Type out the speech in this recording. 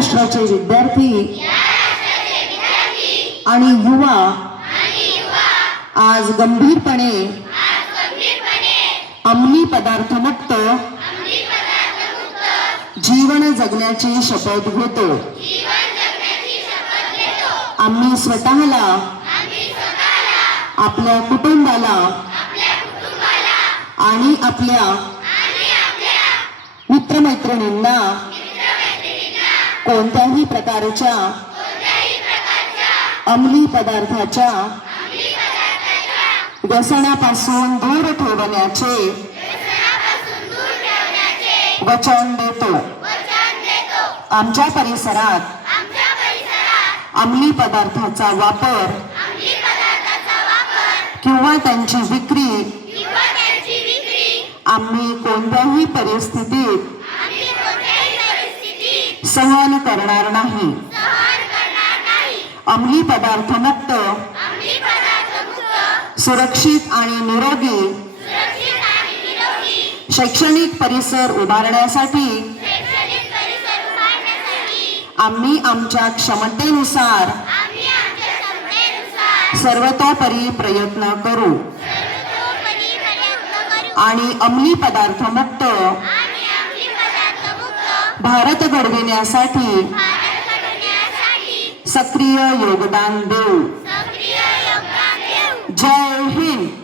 राष्ट्राचे विद्यार्थी आणि युवा आज गंभीरपणे अंमली पदार्थ मुक्त जीवन जगण्याची शपथ घेतो। आम्ही स्वतःला, आपल्या कुटुंबाला आणि आपल्या मित्रमैत्रिणींना कोणत्याही प्रकारच्या अंमली पदार्थाच्या व्यसनापासून दूर ठेवण्याचे वचन देतो। आमच्या परिसरात अंमली पदार्थाचा वापर किंवा त्यांची विक्री आम्ही कोणत्याही परिस्थितीत सहन करणार नाही। अंमली पदार्थ मुक्त, सुरक्षित आणि निरोगी शैक्षणिक परिसर उभारण्यासाठी आम्ही आमच्या क्षमतेनुसार सर्वतोपरी प्रयत्न करू आणि अंमली पदार्थ मुक्त भारत घडविण्यासाठी सक्रिय योगदान देऊ। जय हिंद।